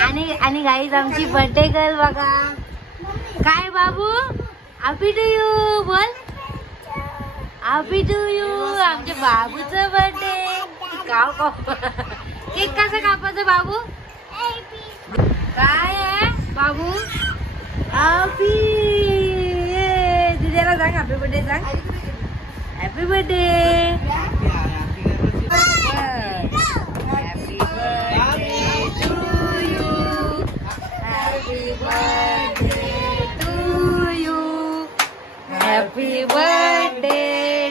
आणि गाईज आमची birthday girl बघा. काय बाबू हॅपी टू यू बोल. Happy to you. आमच्या बाबूचं बर्थडे. काव केक कसं कापायचं बाबू. काय आहे बाबू. हॅपी दिदीला सांग हॅपी बर्थडे सांग. Happy birthday. Happy birthday to you. Happy birthday to you. Happy birthday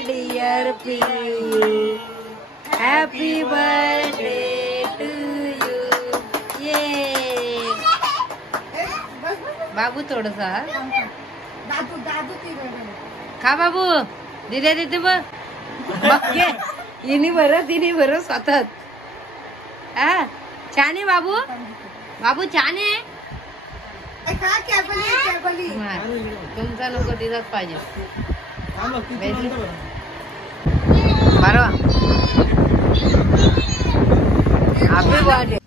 dear P. Happy birthday to you. ये बाबू थोडसा खा बाबू. दिदे देते बघ इनी बरं तिने बरं स्वतः. छान आहे बाबू. बाबू छान आहे. तुमचा नको तिथंच पाहिजे बरोबर. Happy birthday.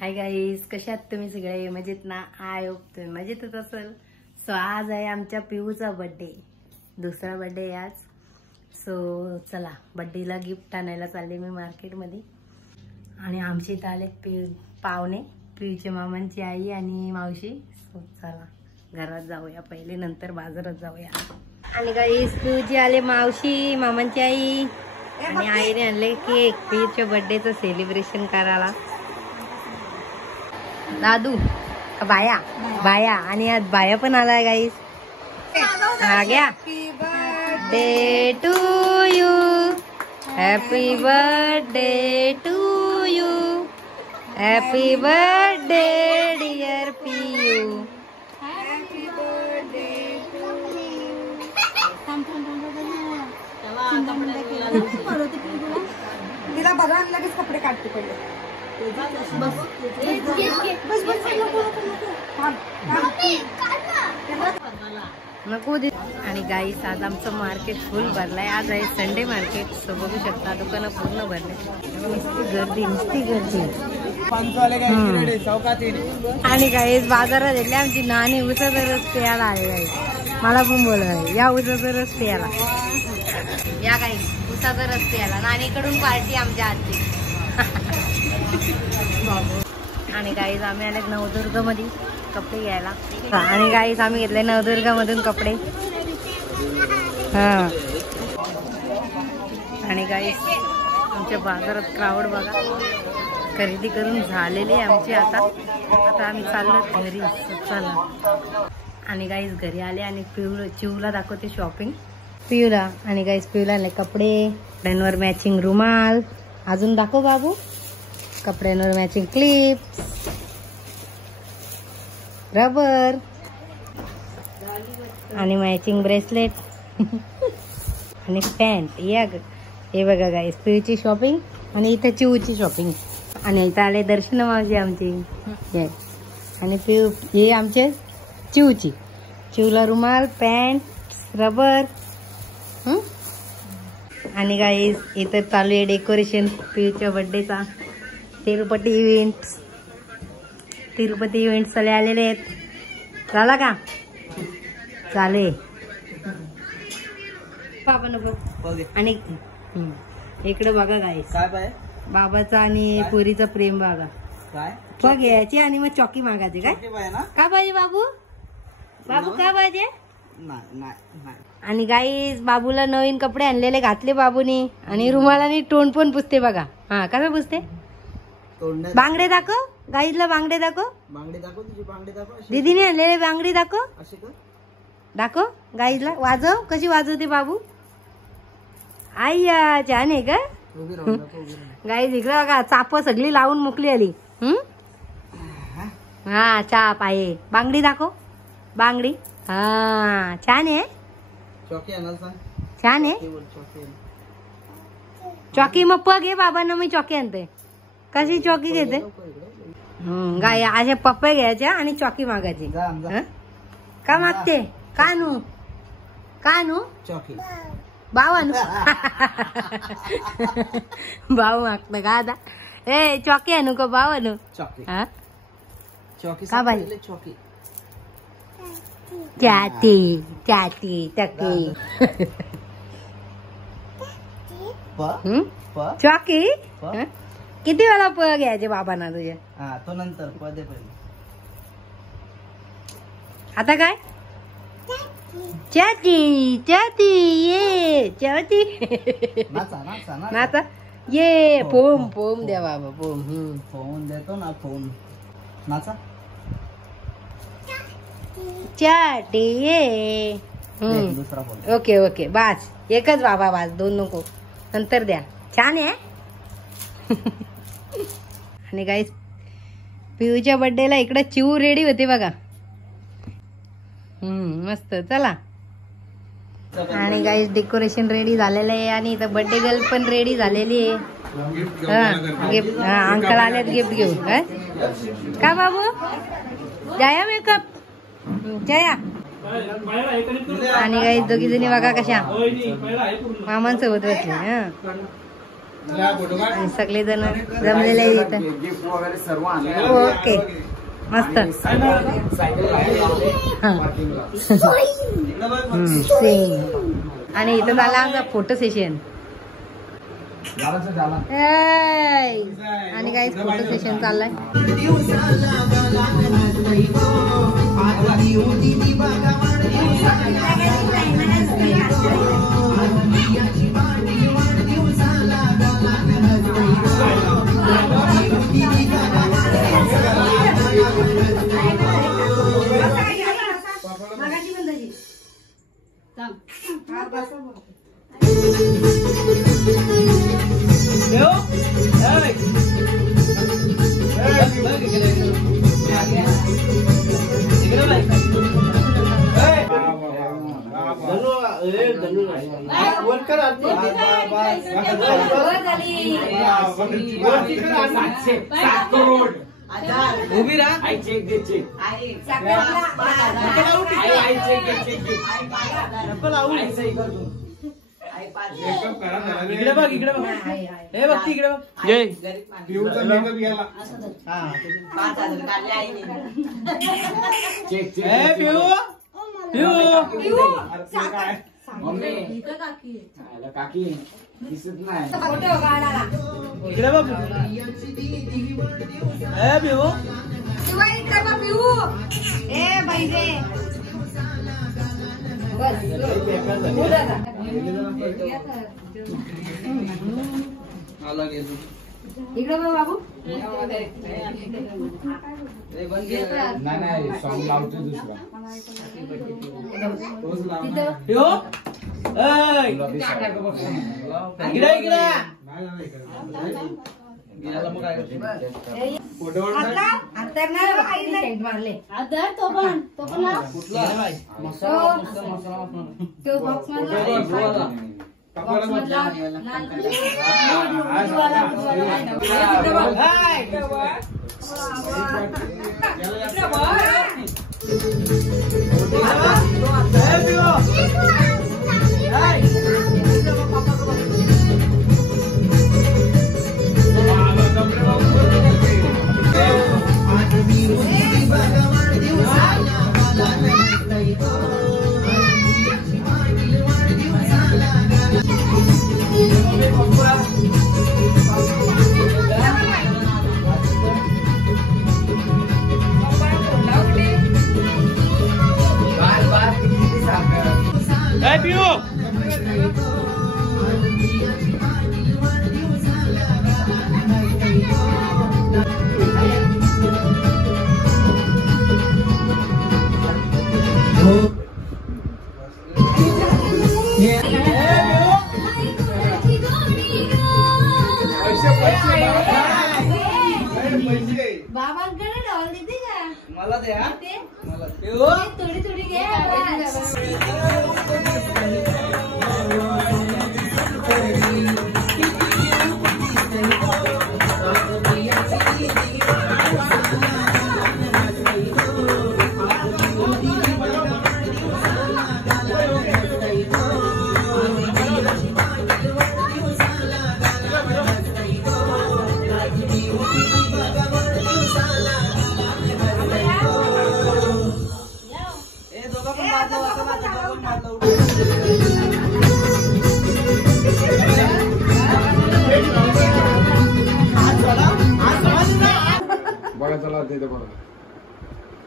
हाय गाईज कशा आहात तुम्ही सगळे. मजेत ना. आय होप तुम्ही मजेतच असेल. सो आज आहे आमच्या पिऊचा बर्थडे. दुसरा बर्थडे आज. सो चला बर्थडेला गिफ्ट आणायला चालले मी मार्केटमध्ये. आणि आमच्या इथं आले पाहुणे. पिऊच्या मामांची आई आणि मावशी. सो चला घरात जाऊया पहिले नंतर बाजारात जाऊया. आणि गाईज पिऊची आले मावशी मामांची आई. आणि आईने आणले केक पिऊच्या बर्थडेचं सेलिब्रेशन करायला. दादू बाया बाया आणि आज बाया पण आलाय गाईस. हा घ्या. Day to you. Happy birthday to you. Happy birthday dear Piu. Happy birthday to you. तिला बघा लगेच कपडे काढते पहिले. नको दे. आणि गाईस आज आमचं मार्केट फुल भरलाय. आज आहे संडे मार्केट. सो बघू शकता दुकानं पूर्ण भरले. नुसती गर्दी. आणि गाईस बाजारात घेतले आमची नानी उसाचा रस प्यायला आले आहे. मला पण बोलवाय या उसाचा रस प्यायला या. काही उसाचा रस प्यायला नानीकडून पार्टी आमच्या आजची. आणि गाईज आम्ही आले नवदुर्ग मध्ये कपडे घ्यायला. आणि गाईज आम्ही घेतले नवदुर्गा मधून कपडे. हा आणि गाईज आमच्या बाजारात क्राऊड बघा. खरेदी करून झालेली आमची. आता आम्ही चाललो घरी. चला. आणि गाईज घरी आले आणि चिवला दाखवते शॉपिंग पिऊला. आणि गाईज पिऊला आले कपडे. कपड्यांवर मॅचिंग रुमाल. अजून दाखव बाबू. कपड्यांवर मॅचिंग क्लिप. रबर आणि मॅचिंग ब्रेसलेट आणि पॅन्ट. या हे बघा गाईस पिऊची शॉपिंग. आणि इथं चिवची शॉपिंग. आणि इथं आले दर्शन मावशी आमची. आणि पिऊ हे आमचे चिवची. चिवला रुमाल पॅन्ट रबर. आणि गाईस इथं चालू आहे डेकोरेशन पिऊच्या बर्थडेचा. तिरुपती इव्हेंट सगळे आलेले आहेत. झाला का चाले बाबा नको. आणि इकडे बघा गाईस बाबाचा आणि पुरीचा प्रेम बघा. बघ यायची आणि मग चॉकी मागायची. काय का पाहिजे बाबू. बाबू का पाहिजे. आणि गाईस बाबूला नवीन कपडे आणलेले घातले बाबूनी. आणि रुमालाने तोंड पण पुसते बघा. हा कसं पुसते. बांगडे दाखव. गाईजला बांगडे दाखव. दीदीने आणलेले बांगडी दाखव. दाखव गाईजला. वाजव. कशी वाजवते बाबू. आय्या छान आहे का. गाईज इकडे बघा चाप सगळी लावून मोकली आली. हा चाप आहे. बांगडी दाखव. बांगडी. हा छान आहे. छान आहे. चॉकी मग पग आहे बाबांना मी चॉकी आणते. कशी चॉकी घेते. गाय अशा पप्पे घ्यायच्या आणि चॉकी मागायची. का मागते. का नू चॉकी भाऊ भाऊ मागत का आता. ए चॉकी आणू का भाऊ आणू. का भाई चाटी चाटी टकी चॉकी किती वेळा प घ्यायचे बाबांना तुझ्या? हा तो नंतर पदे पहिले. आता काय चाटी चाटी ये चाटी नाचा नाचा नाचा. नाचा ये पोम पोम द्या बाबा पोम. फोन देतो ना फोन. नाचा. चाटी ये. दुसरा फोन. ओके ओके बास एकच बाबा बास दोन नको नंतर द्या. छान आहे. आणि गाईस पिऊच्या बर्थडेला इकडे चिऊ रेडी होते बघा. मस्त चला. आणि गाईस डेकोरेशन रेडी झालेलं आहे आणि इथं बर्थडे गर्ल पण रेडी झालेली आहे. गिफ्ट अंकल आलेत गिफ्ट घेऊन. काय का बाबू जाया मेकअप जया. आणि गाईस दोघी जणी बघा कशा मामांसोबत बसले. सगळे जण जमलेले आहे इथं. ओके मस्त. आणि इथं झाला आमचा फोटो सेशन. आणि काही फोटो सेशन चाललंय. उभी राहा. चेक दे चेक. इकडे बघ इकडे बघ. हे बघ इकडे बघ. Check check. काकी दिसत नाही. इकडे बघ. इकडे बघ बाबू. नाही सॉंग लावतो दुसरा. इकडे इकडे. मारले तो पण बाबांकडे डॉल देते का मला द्या. थोडी थोडी घे.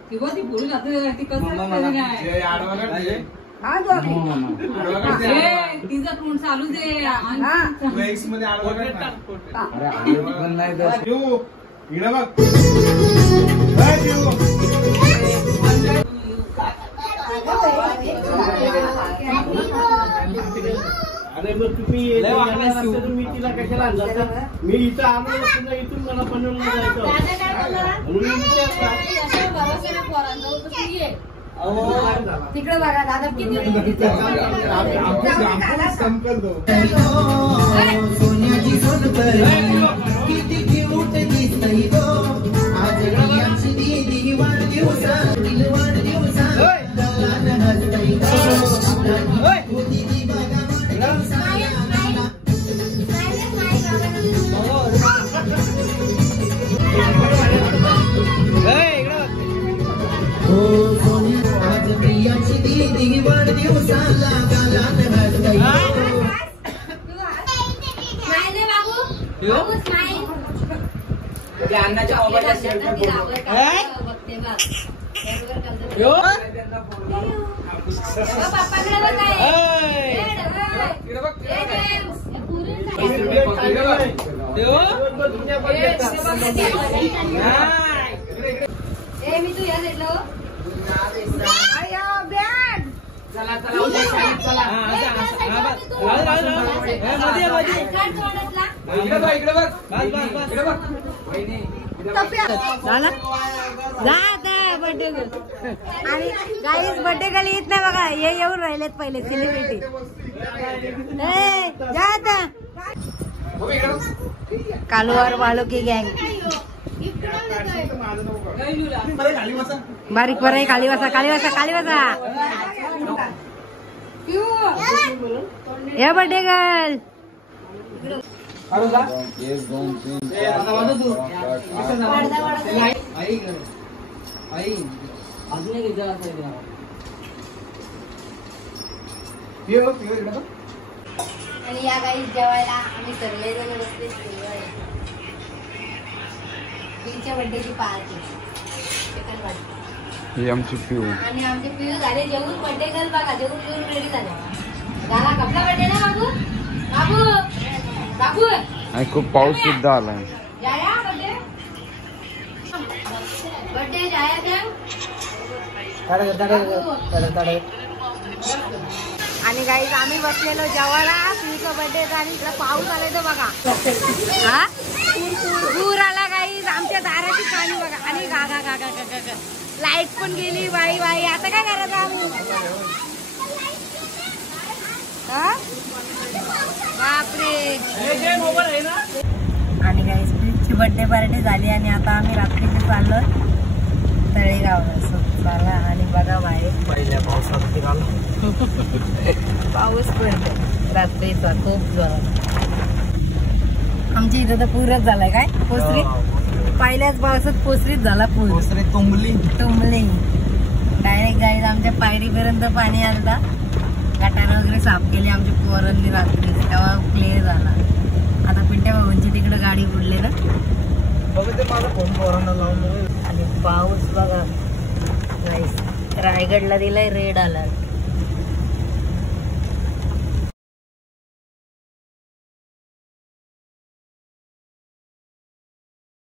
किंवा ती बोलू जाते ती कसं हे आडवा काढ रे. हा तू आपली. आडवा काढ ते. ए, तिचं तोंड चालू दे हा. Legs मध्ये आडवा काढ ना. हा. पिऊ, इकडे बघ. ए, पिऊ. अरे मग तुम्ही मी तिला कशाला आणलं? मी इथं आलो तुला इथून मला बनवलं जायचं म्हणून मी तिकडे बघा दादा किती संकल्प दो. अन्नाच्या मोबाईलला शेअर मी तू या साईडला बर्थडे आणि गाईज बर्थडे गर्ल येत नाही बघा हे येऊन राहिलेत पहिले सेलिब्रिटी कालूवर वालो की गँग बारीक पर काली वासा काली वासा काली वासा या बर्थडे गर्ल आणि या काही जेवायला आम्ही सगळेजण बसले पिऊच्या बर्थडेची पार्टी चिकन पार्टी ही आमची पिऊ आणि आमचे पिऊ झाले जेवून बर्थडे गर्ल बघा जेवून जेवून रेडी झाले झाला कपला बर्थडे ना बाबू बाबू बाबू आणि खूप पाऊस सुद्धा आलाय जाया बर्थडे बर्थडे जाया द्या आणि गाईज आम्ही बसलेलो जेवायला पिऊचा बर्थडे आणि इकडे पाऊस आलाय तो बघा हा पूर आला गाईज आमच्या दाराची पाणी बघा आणि गागा गागा गागा लाईट पण गेली बाई बाई आता काय करायचं आम्ही बापरे आणि गाईज पिऊची बर्थडे पार्टी झाली आणि आता आम्ही रात्रीचे चाललो तळेगावला चला आणि बघा बाहेर पहिल्या पावसात फिरायला पाऊस पडतो रात्रीचा खूप जोरात आमच्या इथं तर पूरच झालाय काय पोसरी पहिल्याच पावसात पोसरीच झाला पूर तुंबली डायरेक्ट जायचं आमच्या पायरीपर्यंत पाणी आलता गटारा वगैरे साफ केले आमच्या पोरांनी रात्री तेव्हा क्लिअर झाला आता पिंट्या भाऊंची तिकडे गाडी बुडले ना बघते माझा फोन पोरांना लावून आणि पाऊस बघा रायगडला दिलाय रेड अलर्ट